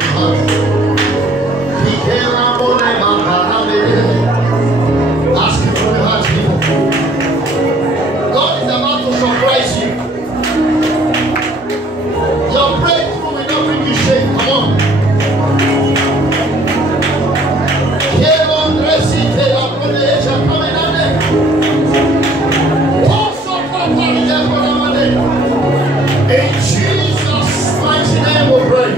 from your heart. Ask him from your heart, people. God is about to surprise you. Your breakthrough will not bring you shame. Come on. In Jesus' mighty name we pray.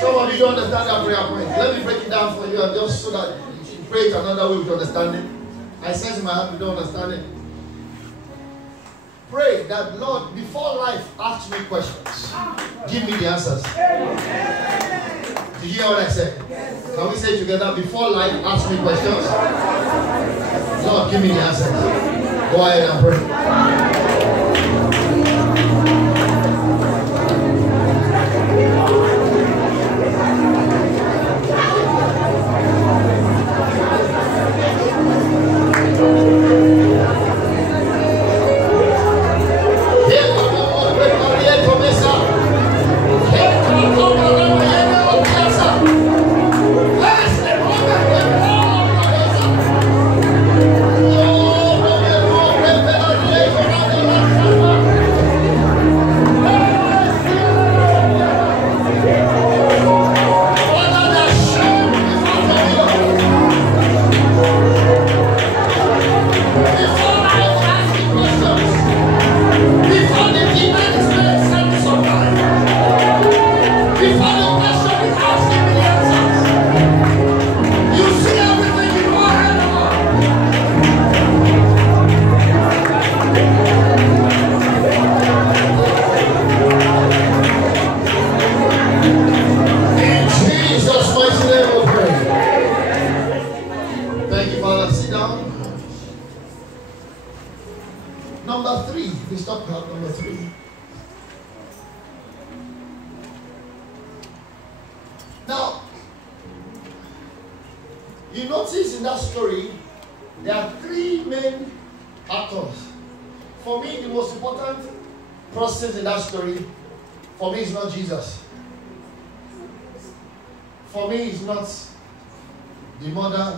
Some of you don't understand that prayer point. Let me break it down for you, and just so that you pray it another way with understanding. I sense in my heart you don't understand it. Pray that, Lord, before life asks me questions, give me the answers. Did you hear what I said? Can we say together, before life asks me questions, Lord, give me the answers. Go ahead and pray.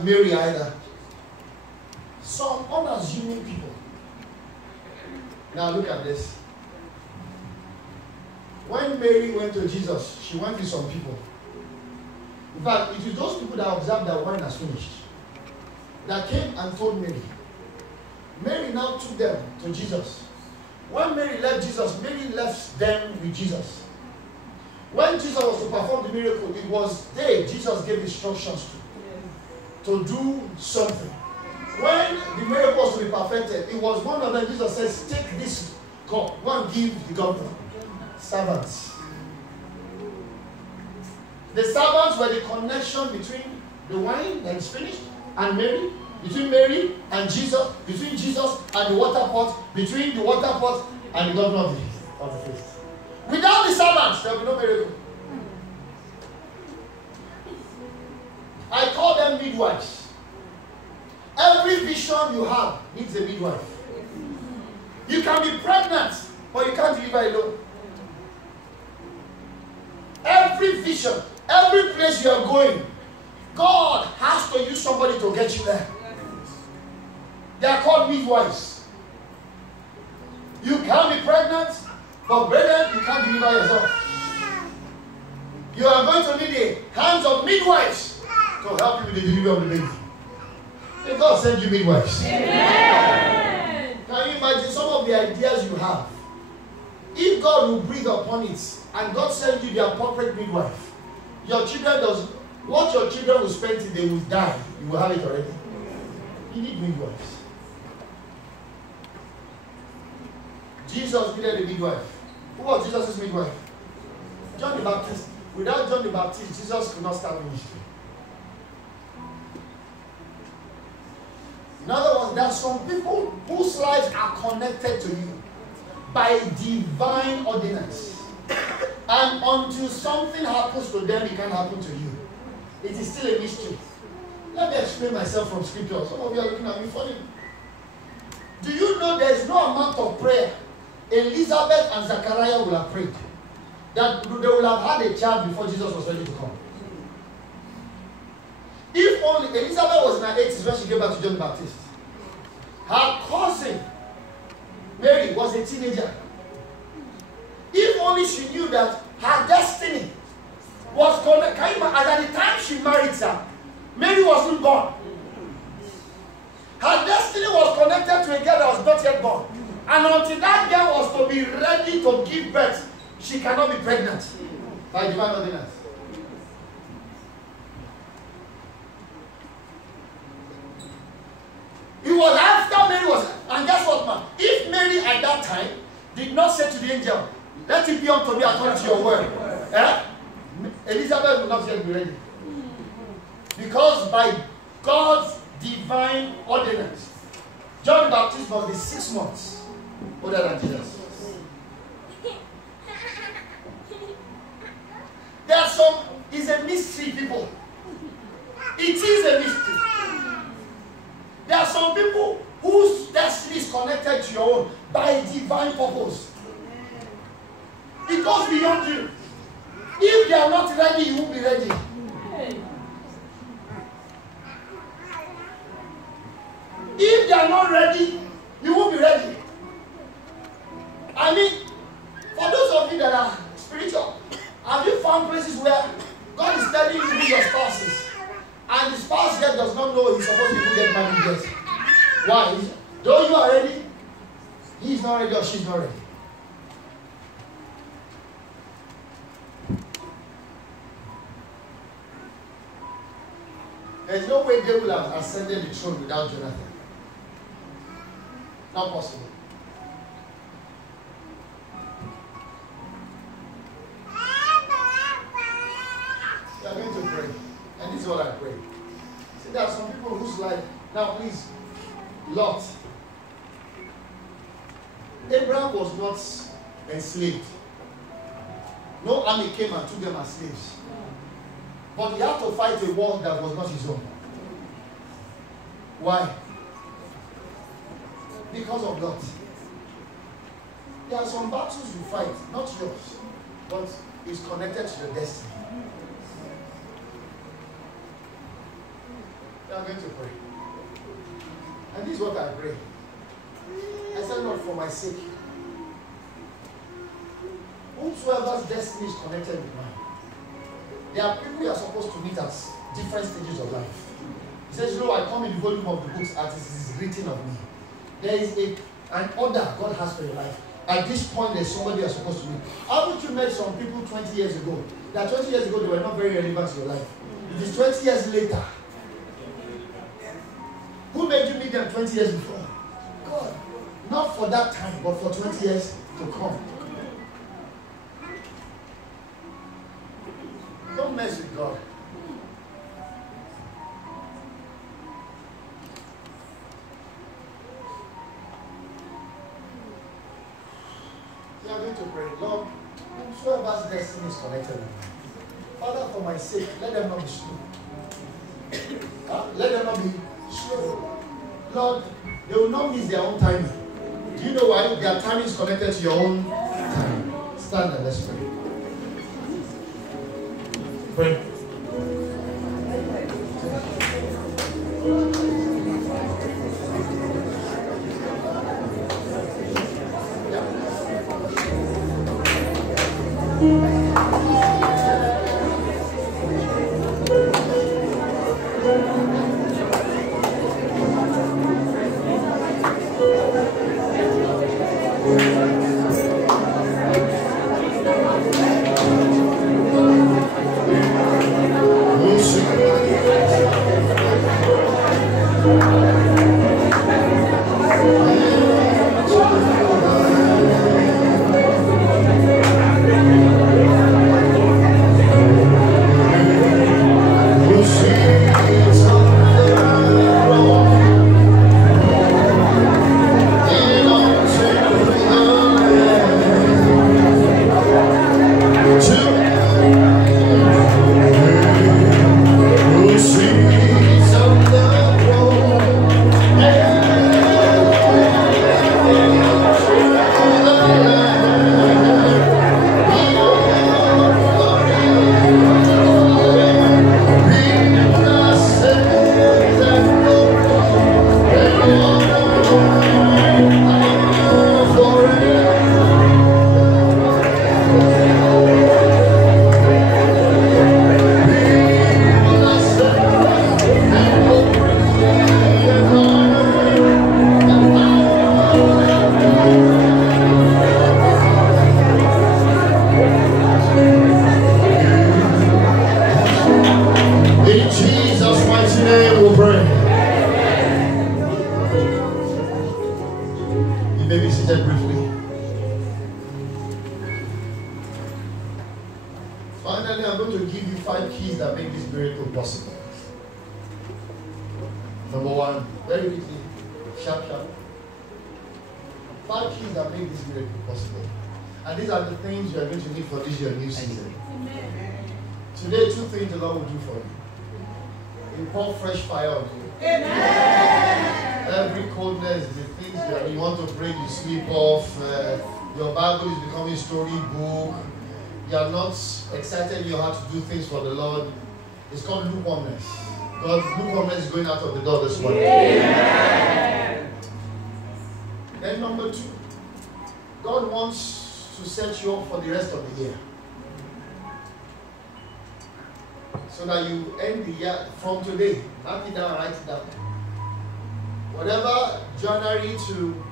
Mary either. Some unassuming people. Now look at this. When Mary went to Jesus, she went with some people. In fact, it is those people that observed that wine has finished that came and told Mary. Mary now took them to Jesus. When Mary left Jesus, Mary left them with Jesus. When Jesus was to perform the miracle, it was Jesus gave instructions to do something. When the miracle was to be perfected, it was one of them. Jesus says, take this cup, go and give the governor. Servants. The servants were the connection between the wine that is finished and Mary, between Mary and Jesus, between Jesus and the water pot, between the water pot and the governor of the feast. Without the servants, there will be no miracle. I call them midwives. Every vision you have needs a midwife. You can be pregnant, but you can't deliver alone. Every vision, every place you are going, God has to use somebody to get you there. They are called midwives. You can be pregnant, but brethren, you can't deliver yourself. You are going to need the hands of midwives to help you with the delivery of the baby. May God send you midwives. Amen. Can you imagine some of the ideas you have? If God will breathe upon it and God sends you the appropriate midwife, your children what your children will spend till they will die, you will have it already. You need midwives. Jesus needed a midwife. Who was Jesus' midwife? John the Baptist. Without John the Baptist, Jesus could not start ministry. In other words, there are some people whose lives are connected to you by divine ordinance. And until something happens to them, it can happen to you. It is still a mystery. Let me explain myself from scripture. Some of you are looking at me funny. Do you know there is no amount of prayer Elizabeth and Zachariah will have prayed that they would have had a child before Jesus was ready to come. If only Elizabeth was in her 80s when she gave birth to John the Baptist. Her cousin Mary was a teenager. If only she knew that her destiny was connected. Can you imagine? At the time she married her, Mary wasn't born. Her destiny was connected to a girl that was not yet born. And until that girl was to be ready to give birth, she cannot be pregnant by divine ordinance. It was after Mary was, and guess what, man? If Mary at that time did not say to the angel, let it be unto me according to your word, Elizabeth would not yet be ready. Because by God's divine ordinance, John the Baptist must be 6 months older than Jesus. There's it's a mystery, people. It is a mystery. There are some people whose destiny is connected to your own by divine purpose. It goes beyond you. If they are not ready, you won't be ready. If they are not ready, you won't be ready. I mean, for those of you that are spiritual, have you found places where God is telling you who your spouse is, and the spouse yet does not know he's supposed to get married yet? Why? Though you are ready, he's not ready or she's not ready. There's no way they will have ascended the throne without Jonathan. Not possible. We are going to pray. And this is what I pray. See, there are some people whose life, now please, Lot. Abraham was not enslaved. No army came and took them as slaves. But he had to fight a war that was not his own. Why? Because of Lot. There are some battles you fight, not yours, but it's connected to your destiny. We are going to pray. And this is what I pray. I said, Lord, for my sake, whosoever's destiny is connected with mine, there are people you are supposed to meet at different stages of life. He says, you know, I come in the volume of the books as it is written of me. There is an order God has for your life. At this point, there's somebody you are supposed to meet. Haven't you met some people 20 years ago? That 20 years ago, they were not very relevant to your life. It is 20 years later. Who made you meet them 20 years before? God. Not for that time, but for 20 years to come. Don't mess with God. We are going to pray. Lord, whosoever's destiny is connected with me, Father, for my sake, let them not be slow. Let them not be slow. Lord, they will not miss their own timing. Do you know why? Their timing is connected to your own time. Stand and let's pray. Pray. Finally, I'm going to give you 5 keys that make this miracle possible. Number 1, very quickly, sharp. 5 keys that make this miracle possible. And these are the things you are going to need for this your new season. Amen. Today, 2 things the Lord will do for you. He will pour fresh fire on you. Amen. Every coldness, the things that you want to break, you sleep off. Your Bible is becoming a storybook. You are not excited in your heart to do things for the Lord. It's called lukewarmness. Lukewarmness is going out of the door this morning. Amen. Then number 2, God wants to set you up for the rest of the year. So that you end the year from today. Mark it down, write it down. Whatever January to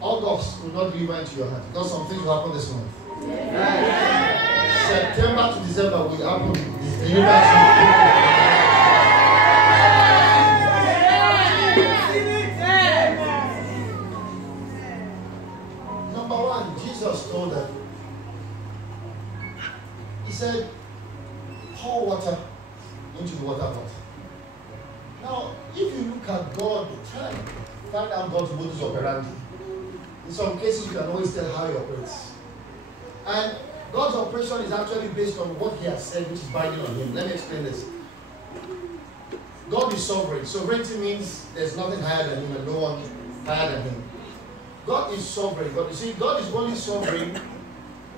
August will not deliver into your hand. Because some things will happen this month. Yeah. September to December will happen. Number 1, Jesus told them. He said, pour water into the water pot. Now, if you look at God, find out God's modus operandi. In some cases, you can always tell how He operates. And God's operation is actually based on what He has said, which is binding on Him. Let me explain this. God is sovereign. Sovereignty means there's nothing higher than Him and no one higher than Him. God is sovereign. But you see, God is only sovereign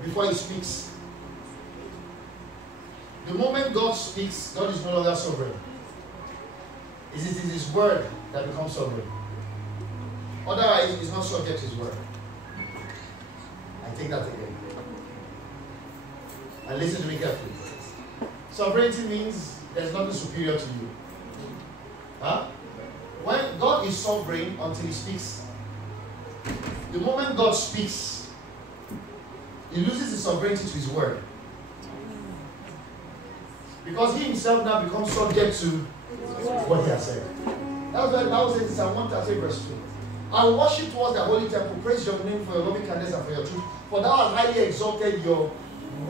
before He speaks. The moment God speaks, God is no longer sovereign. It is His word that becomes sovereign. Otherwise, He's not subject to His word. I take that again. And listen to me carefully. Sovereignty means there's nothing superior to you. Huh? When God is sovereign until He speaks, the moment God speaks, He loses His sovereignty to His word. Because He Himself now becomes subject to what He has said. That's why the Bible says in Psalm 138 verse 2. I worship towards the holy temple. Praise your name for your loving kindness and for your truth. For thou hast highly exalted your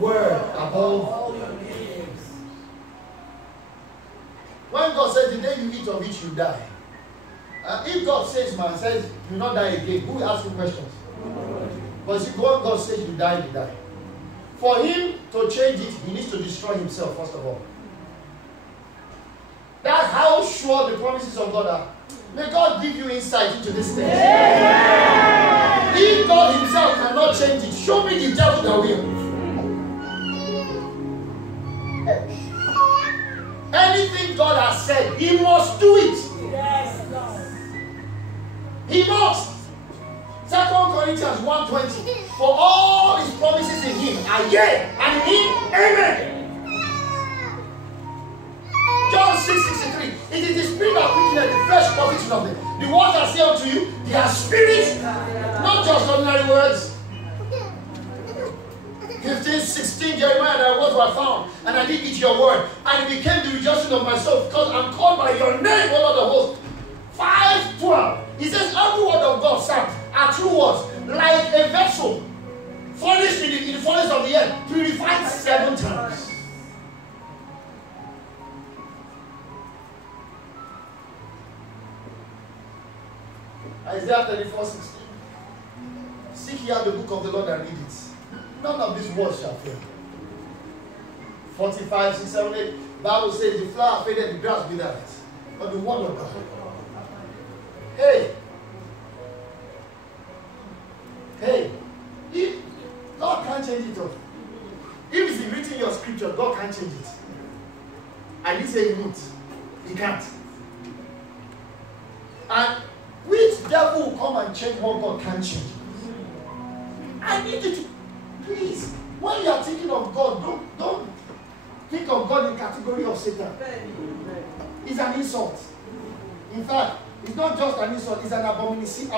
word above all your names. When God says the day you eat of it, you die. If God says, man says, you will not die again, who will ask you questions? But if God says you die, you die. For Him to change it, He needs to destroy Himself, first of all. That's how sure the promises of God are. May God give you insight into this thing. Yeah. If God Himself cannot change it, show me the devil that will. Anything God has said, He must do it. Yes, Lord. He must. 2 Corinthians 1:20. For all His promises in Him are yea, and in Him, amen. John 6:63. It is the spirit that quickens, the flesh profits nothing. The words I say unto you, they are spirit, not just ordinary words. 15:16, Jeremiah, thy words were found, and I did eat your word, and it became the rejoicing of my soul, because I'm called by your name, O Lord of hosts. 5:12. He says, every word of God, sir, are true words, like a vessel furnished in the furnace of the earth, purified 7 times. Isaiah 34:16. Seek ye out the book of the Lord and read it. None of these words shall fail. 45:6-7-8. Bible says the flower faded, the grass withered, but the word of God. Hey, if God can't change it all. If it's written in your scripture, God can't change it. And you say He won't. He can't. And which devil will come and change what God can't change? I need you to, please, when you are thinking of God, don't think of God in the category of Satan. It's an insult. In fact, it's not just an insult, it's an abomination,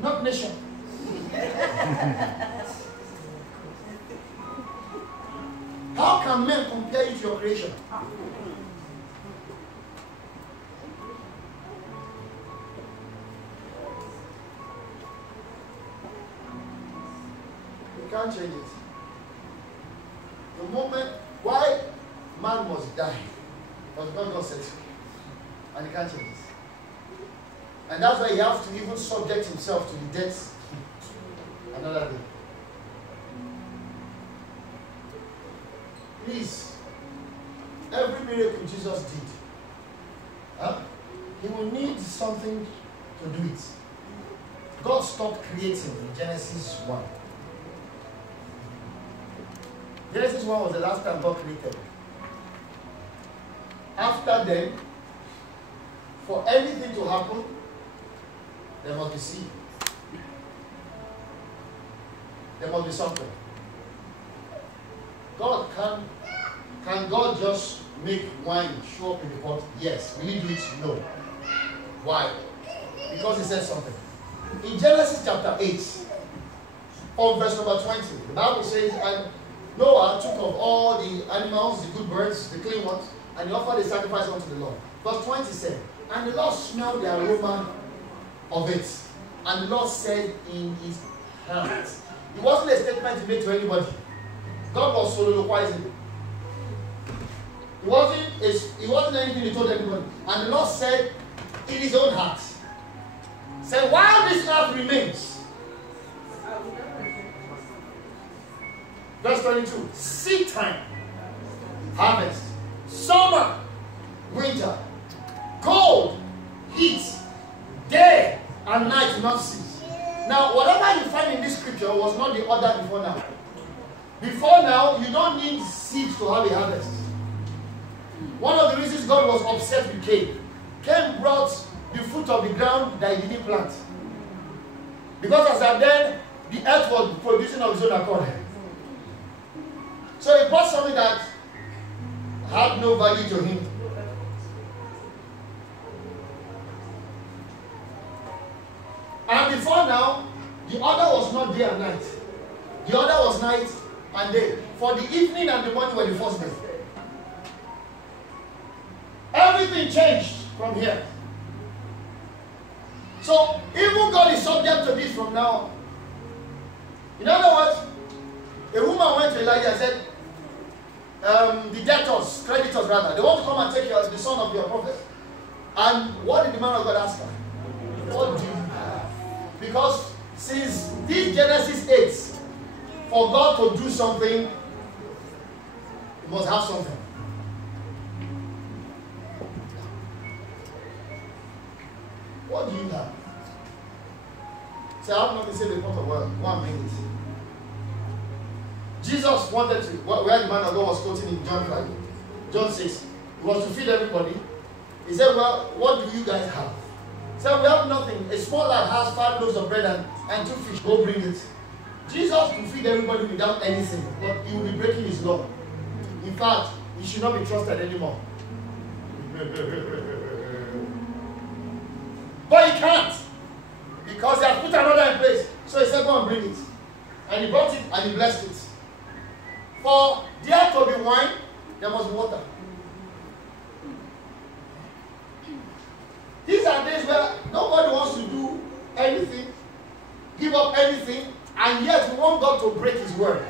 not nation. How can men compare you to your creation? You can't change it. The moment, why man must die, but God said so. And he can't change it. And that's why he has to even subject himself to the death another day. Please, every miracle Jesus did, he will need something to do it. God stopped creating in Genesis 1. Genesis 1 was the last time God created. After then, for anything to happen, there must be seed. There must be something. God can God just make wine show up in the pot? Yes. Will he do it? No. Why? Because he said something. In Genesis chapter 8, on verse number 20, the Bible says, and Noah took of all the animals, the good birds, the clean ones, and he offered a sacrifice unto the Lord. Verse 20 said, and the Lord smelled the aroma of it. And the Lord said in his heart. It wasn't a statement he made to anybody. God was soliloquizing. It wasn't anything he told anybody. And the Lord said in his own heart, said, while this earth remains. Verse 22, seed time, harvest, summer, winter, cold, heat, day and night will not cease. Now, whatever you find in this scripture was not the order before now. Before now, you don't need seeds to have a harvest. One of the reasons God was upset with Cain. Cain brought the fruit of the ground that he didn't plant. Because as at then, the earth was producing of its own accord. So he brought something that had no value to him. And before now, the order was not day and night. The order was night and day. For the evening and the morning were the first day. Everything changed from here. So, even God is subject to this from now on. In other words, a woman went to Elijah and said, the debtors, creditors rather, they want to come and take the son of your prophet. And what did the man of God ask her? What do you have? Because since this Genesis 8, for God to do something, he must have something. What do you have? Say, I have nothing to say the pot of oil. 1 minute. Jesus wanted to, where the man of God was quoting in John 5, John 6, he was to feed everybody. He said, well, what do you guys have? He said, we have nothing. A small lad has 5 loaves of bread and 2 fish. Go bring it. Jesus could feed everybody without anything, but he would be breaking his law. In fact, he should not be trusted anymore. But he can't, because he has put another in place. So he said, go and bring it. And he brought it and he blessed it. For there to be wine, there must be water. These are days where nobody wants to do anything, give up anything, and yet we want God to break his word.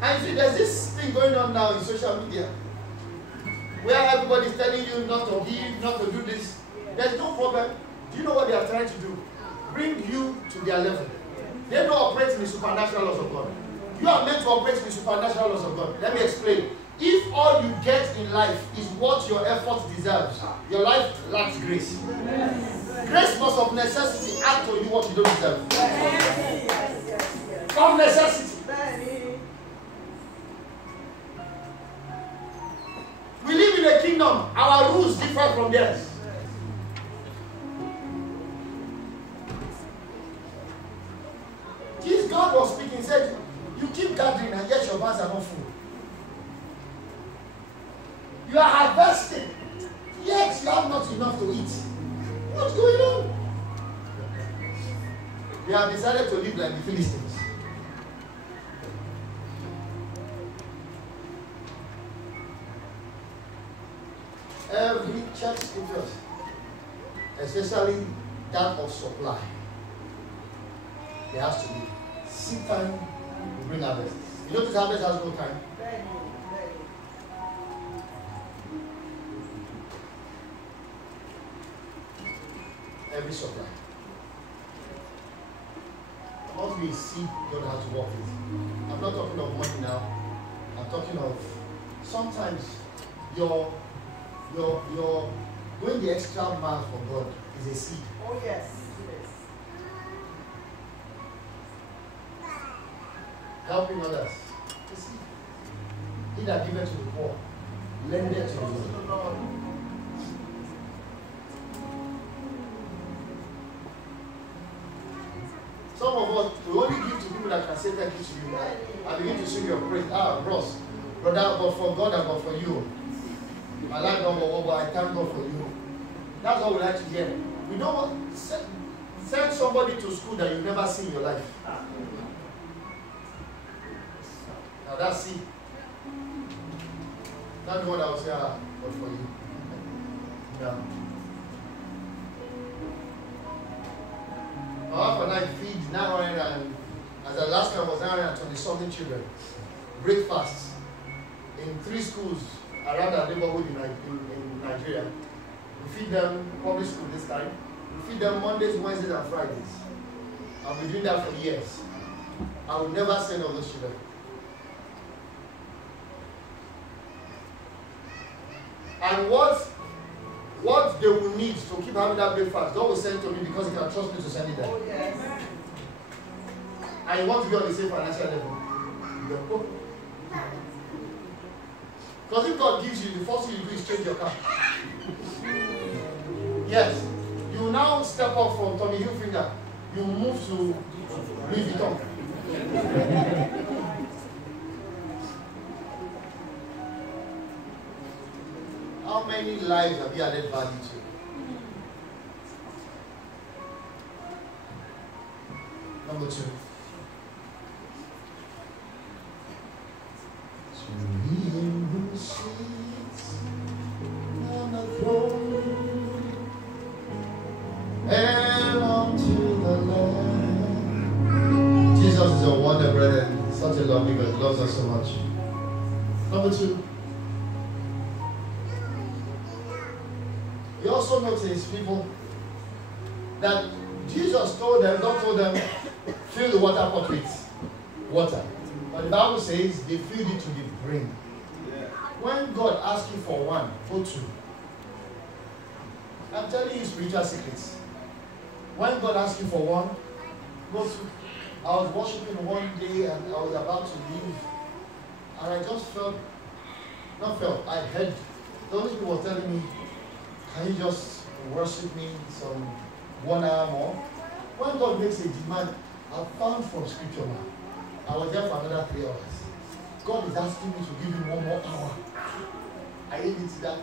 And see, there's this thing going on now in social media, where everybody is telling you not to give, not to do this. There's no problem. Do you know what they are trying to do? Bring you to their level. They don't operate in the supernatural laws of God. You are meant to operate in the supernatural laws of God. Let me explain. If all you get in life is what your effort deserves, your life lacks grace. Grace must of necessity add to you what you don't deserve. Of necessity. We live in a kingdom. Our rules differ from theirs. Jesus, God was speaking, said, you keep gathering and yet your barns are not full. You are harvesting, yet you have not enough to eat. What's going on? They have decided to live like the Philistines. Every church scripture, especially that of supply, there has to be seed time, will bring harvest. You notice harvest has no time. Every supply. It must be a seed God has to work with. I'm not talking of money now. I'm talking of sometimes you're going the extra mile for God is a seed. Oh yes. Helping others. A seed. He that giveth to the poor, lendeth to the Lord. Some of us, we only give to people that can say thank you to you. I begin to sing your praise. Ross, brother, but for God and but for you. I like God, but I thank God for you. That's what we like to hear. We don't want send somebody to school that you've never seen in your life. Now that's it. That's what I will say, but for you. Yeah. Half a night feed 900 and as the last time was 920 something children. Breakfast in 3 schools around our neighborhood in Nigeria. We feed them public school this time. We feed them Mondays, Wednesdays, and Fridays. I've been doing that for years. I will never send all those children. And what they will need to keep having that breakfast, God will send it to me because He can trust me to send it there. Oh, yes. And you want to be on the same financial level. Because if God gives you, the first thing you do is change your car. Yes. You now step up from Tommy Hilfiger. You move to Louis Vuitton. How many lives have you added value to? Number 2. To Him who sits on the throne and unto the Lamb. Jesus is a wonder, brethren. Such a lovely God. He loves us so much. Number 2. You also notice, people, that Jesus told them, God told them, fill the water pot with water. But the Bible says they filled it to the brim. Yeah. When God asks you for 1, go 2. I'm telling you spiritual secrets. When God asks you for 1, go 2. I was worshiping one day and I was about to leave. And I just I heard, those people were telling me, can you just worship me some 1 hour more? When God makes a demand, I found from scripture now. I was there for another 3 hours. God is asking me to give him 1 more hour. I ain't it that.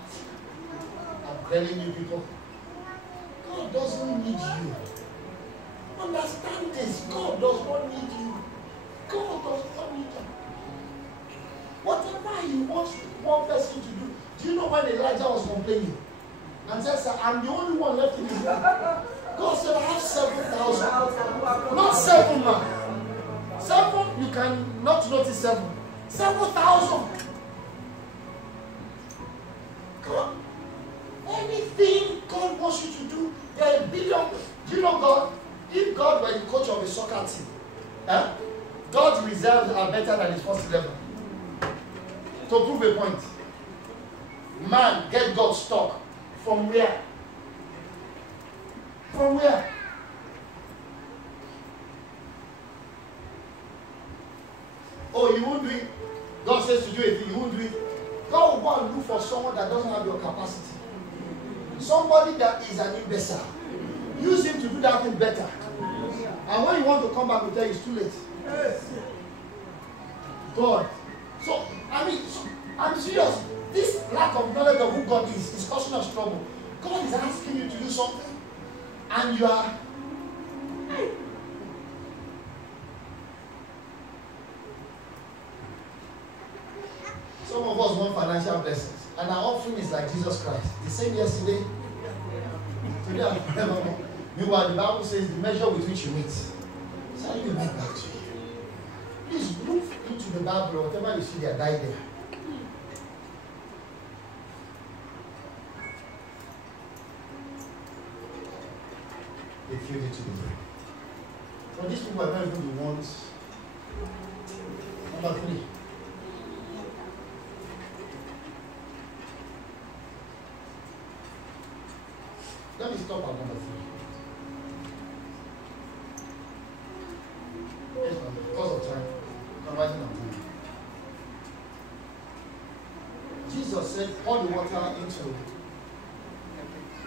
I'm telling you people, God doesn't need you. Understand this. God does not need you. God does not need you. Whatever he wants one person to do. Do you know when Elijah was complaining? And said, sir, I'm the only one left in the room. God said, I have 7,000. Not 7 now. 7, you can not notice 7. 7,000. God, anything God wants you to do, there are a billion. Do you know God? If God were the coach of a soccer team, God's reserves are better than his first 11. To prove a point. Man, get God stuck. From where? From where? Oh, you won't do it. God says to do it, you won't do it. God will go and look for someone that doesn't have your capacity. Somebody that is an imbecile. Use him to do that thing better. And when you want to come back and tell you, it's too late. God. So, I'm serious. This lack of knowledge of who God is causing us trouble. God is asking you to do something, and you are. Some of us want financial blessings, and our offering is like Jesus Christ. The same yesterday, today, and forevermore. Meanwhile, the Bible says the measure with which you meet, shall be made back to you. Please have blood, whatever you see, they are died there. They filled it to the brim. So these people are not even the ones. Number 3. Let me stop at number 3. Yes, because of time. I'm writing on time. Jesus said, pour the water into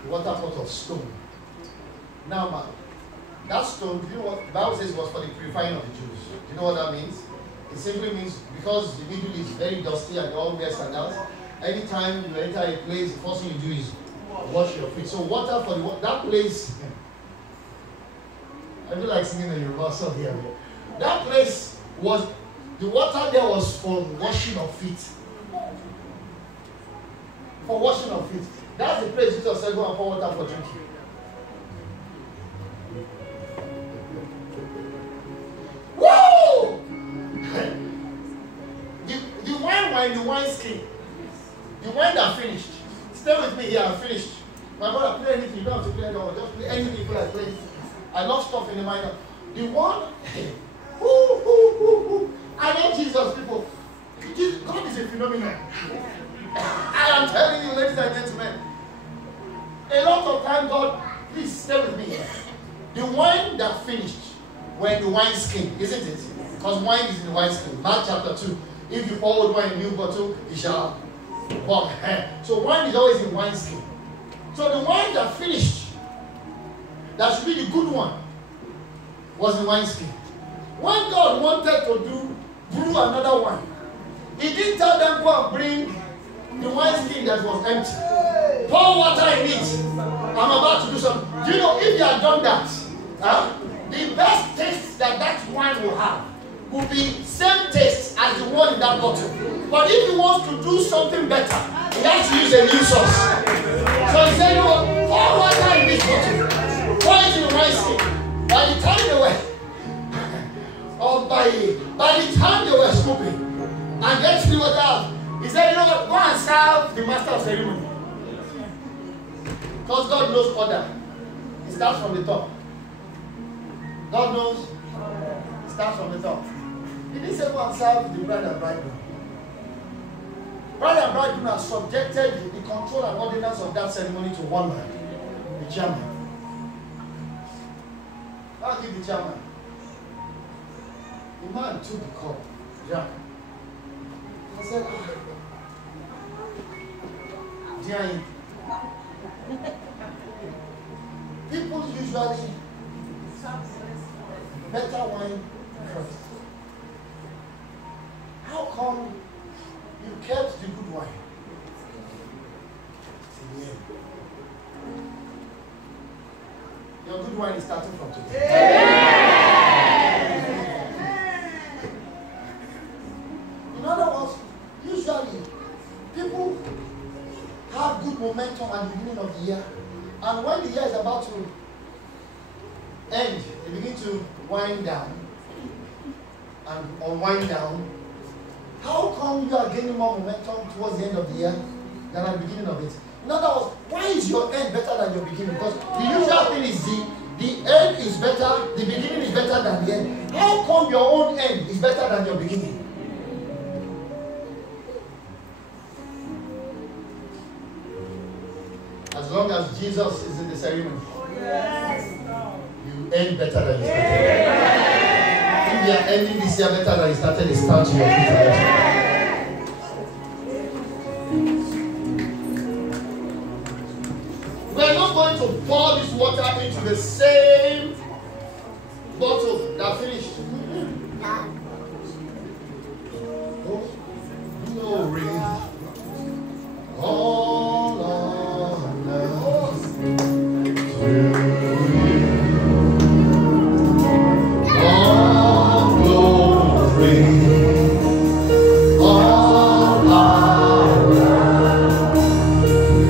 the water pot of stone. Now, man, that stone, do you know what the Bible says was for the purifying of the Jews? Do you know what that means? It simply means because the middle is very dusty and they all wear sandals, anytime you enter a place, the first thing you do is wash your feet. So water for that place. I feel like singing a Yoruba song here. That place was, the water there was for washing of feet. For washing of feet. That's the place Jesus said, go and pour water for drinking. Woo! the wine skin. The wine that finished. Stay with me here, I'm finished. My brother, play anything, you don't have to play anymore. Just play anything you feel like playing. I love stuff in the minor. The one, I love Jesus, people. God is a phenomenon. I am telling you, ladies and gentlemen, a lot of time, God, please stay with me here. The wine that finished when the wine skin, isn't it? Because wine is in the wine skin. Mark chapter 2. If you pour old wine in a new bottle, it shall walk. So wine is always in wine skin. So the wine that finished, that should be the good one, was in wine skin. When God wanted to brew another wine, He didn't tell them go and bring the wine skin that was empty. Pour water in it. I'm about to do something. Do you know if you had done that, the best taste that wine will have will be same taste as the one in that bottle. But if he wants to do something better, he has to use a new sauce. So he said, you know, pour water in this bottle. Pour it in the wine skin. By the time they were, or by the time they were scooping and get the water out, he said, you know what, go and serve the master of ceremony. Because God knows order. It starts from the top. God knows it starts from the top. He didn't say go and serve the bride and bridegroom. Bride and bridegroom are subjected the control and ordinance of that ceremony to one man, the chairman. I'll give the chairman. The man took the cup, drank. I said, Giant. People usually better wine first. How come you kept the good wine to the end? Your good wine is starting from today. In other words, usually people have good momentum at the beginning of the year, and when the year is about to end, they begin to wind down and unwind down. How come you are gaining more momentum towards the end of the year than at the beginning of it? In other words, why is your end better than your beginning? Because the usual thing is the end is better, the beginning is better than the end. How come your own end is better than your beginning? As long as Jesus is in the ceremony, you end better than you started. If you are ending this year better than you started, it's time to your feet. We're not going to pour this water into the same bottle that finished. No ring. All honor to you. All glory. All honor.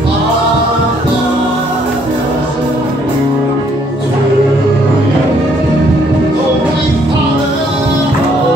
All honor to you. Holy Father.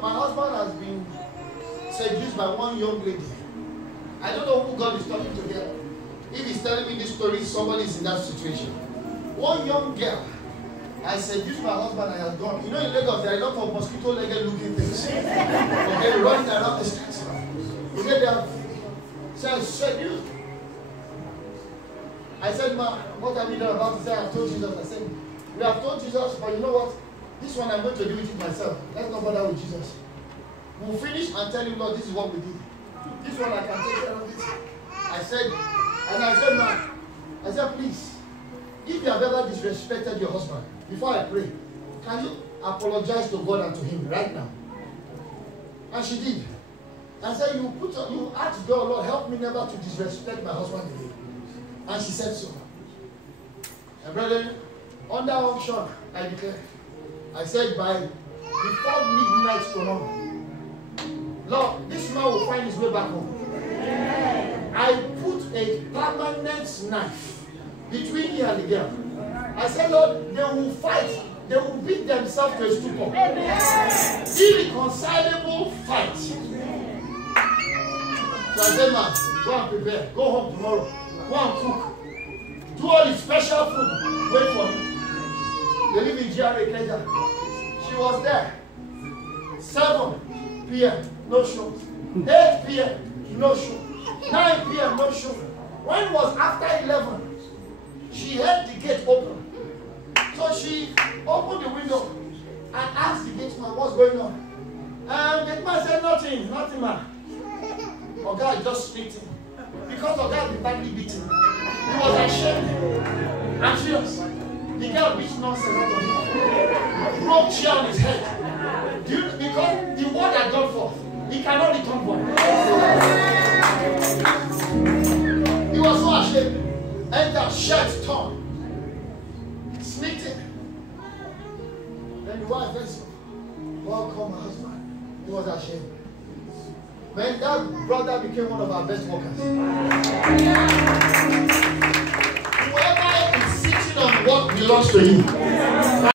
My husband has been seduced by one young lady. I don't know who God is talking to here. If he's telling me this story, somebody is in that situation. One young girl has seduced my husband and has gone. You know, in Lagos, there are a lot of mosquito-legged looking things. Okay, running around the streets. You get them. So seduced. I said, Ma, what have you done about it? He said, I've told Jesus. I said, we have told Jesus, but you know what? This one I'm going to do it myself. Let's not bother with Jesus. We'll finish and tell him, Lord, this is what we did. This one I can take care of this. I said, man, I said, please, if you have ever disrespected your husband, before I pray, can you apologize to God and to him right now? And she did. I said, you ask God, Lord, help me never to disrespect my husband again. And she said so. And brethren, under unction, I declare, I said before midnight tomorrow, Lord, this man will find his way back home. I put a permanent knife between me and the girl. I said, Lord, they will fight. They will beat themselves to a stupor. Irreconcilable fight. So I said, man, go and prepare. Go home tomorrow. Go and cook. Do all the special food. Wait for me. They live in GRA, Kenya. She was there. 7 p.m. no show. 8 p.m. no show. 9 p.m. no show. When it was after 11, she heard the gate open. So she opened the window and asked the gate man, what's going on? And the gate man said, nothing, man. Oga just sneaked in. Because Oga had been badly beaten. He was ashamed. And serious. The girl beat nonsense out of him. Broke chair on his head. Because the word had gone forth. He cannot return void. He was so ashamed. Enter, shirt torn. Sneaked in. Then the wife said, welcome my husband. He was ashamed. Man, that brother became one of our best workers. Whoever is sitting on what belongs to him,